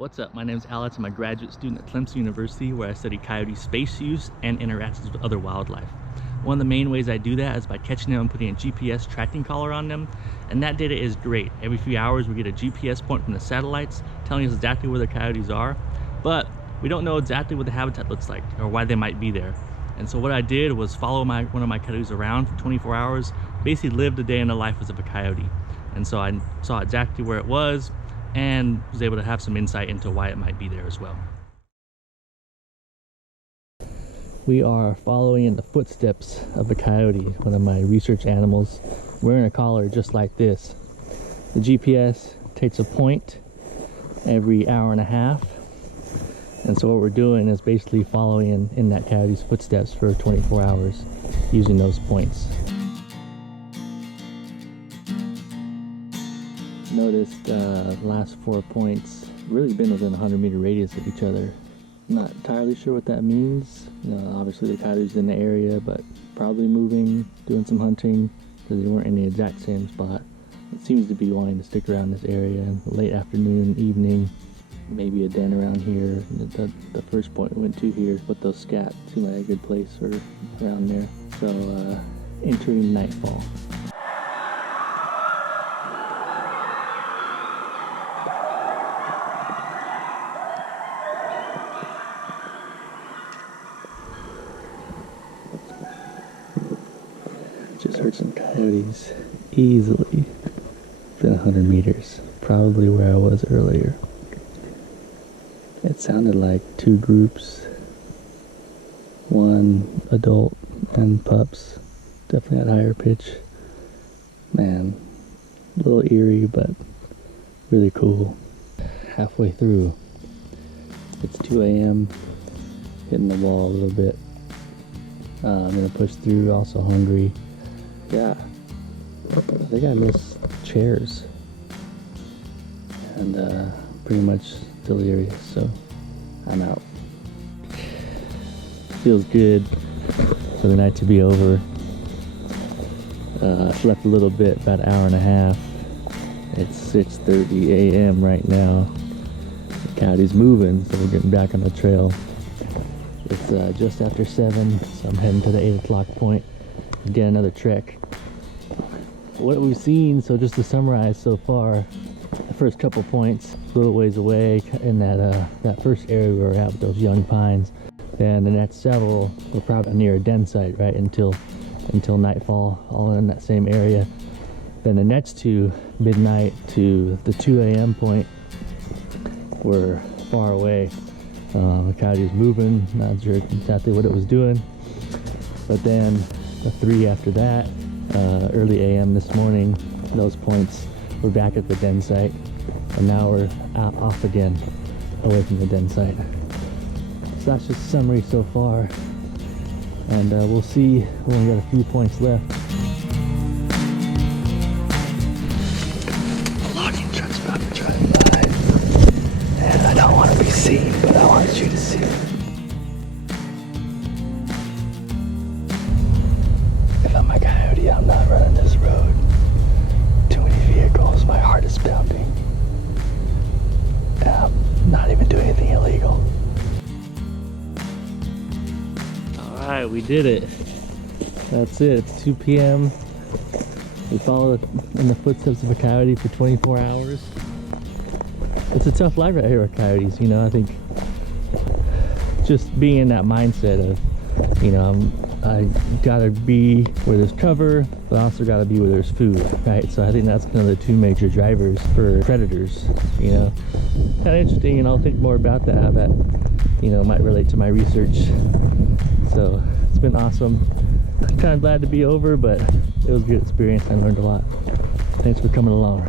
What's up? My name is Alex. I'm a graduate student at Clemson University where I study coyote space use and interactions with other wildlife. One of the main ways I do that is by catching them and putting a GPS tracking collar on them, and that data is great. Every few hours we get a GPS point from the satellites telling us exactly where the coyotes are, but we don't know exactly what the habitat looks like or why they might be there. And so what I did was follow one of my coyotes around for 24 hours, basically lived a day in the life of a coyote. And so I saw exactly where it was and was able to have some insight into why it might be there as well. We are following in the footsteps of a coyote, one of my research animals, wearing a collar just like this. The GPS takes a point every hour and a half, and so what we're doing is basically following in that coyote's footsteps for 24 hours using those points. Noticed last 4 points really been within a 100-meter radius of each other. Not entirely sure what that means. Obviously the coyote's in the area, but probably moving, doing some hunting, because they weren't in the exact same spot. It seems to be wanting to stick around this area in the late afternoon, evening, maybe a den around here. The first point we went to here with those scat seemed like a good place or around there. So entering nightfall. Just heard some coyotes easily within 100 meters, probably where I was earlier. It sounded like two groups, one adult and pups, definitely at higher pitch. Man, a little eerie, but really cool. Halfway through, it's 2 a.m., hitting the wall a little bit. I'm gonna push through, also hungry. Yeah, I think I missed chairs and pretty much delirious, so I'm out. Feels good for the night to be over. I slept a little bit, about an hour and a half. It's 6:30 a.m. right now. The coyote's moving, so we're getting back on the trail. It's just after 7, so I'm heading to the 8 o'clock point to get another trek. What we've seen, so just to summarize so far, the first couple points, a little ways away in that first area we were at with those young pines. Then the next several were probably near a den site, right, until nightfall, all in that same area. Then the next two, midnight to the 2 a.m. point, were far away. The coyote was moving, not sure exactly what it was doing. But then the 3 after that, early AM this morning, those points were back at the den site, and now we're off again, away from the den site. So that's just a summary so far, and we'll see when we got a few points left. A logging truck's about to drive by, and I don't want to be seen, but I want you to see it. If I'm a coyote, I'm not running this road. Too many vehicles, my heart is pounding. And I'm not even doing anything illegal. Alright, we did it. That's it, it's 2 p.m. We followed in the footsteps of a coyote for 24 hours. It's a tough life right here with coyotes, you know. I think just being in that mindset of, you know, I gotta be where there's cover, but I also gotta be where there's food, right? So I think that's kind of the two major drivers for predators, you know. Kind of interesting, and I'll think more about that, how that, you know, might relate to my research. So it's been awesome. Kind of glad to be over, but it was a good experience. I learned a lot. Thanks for coming along.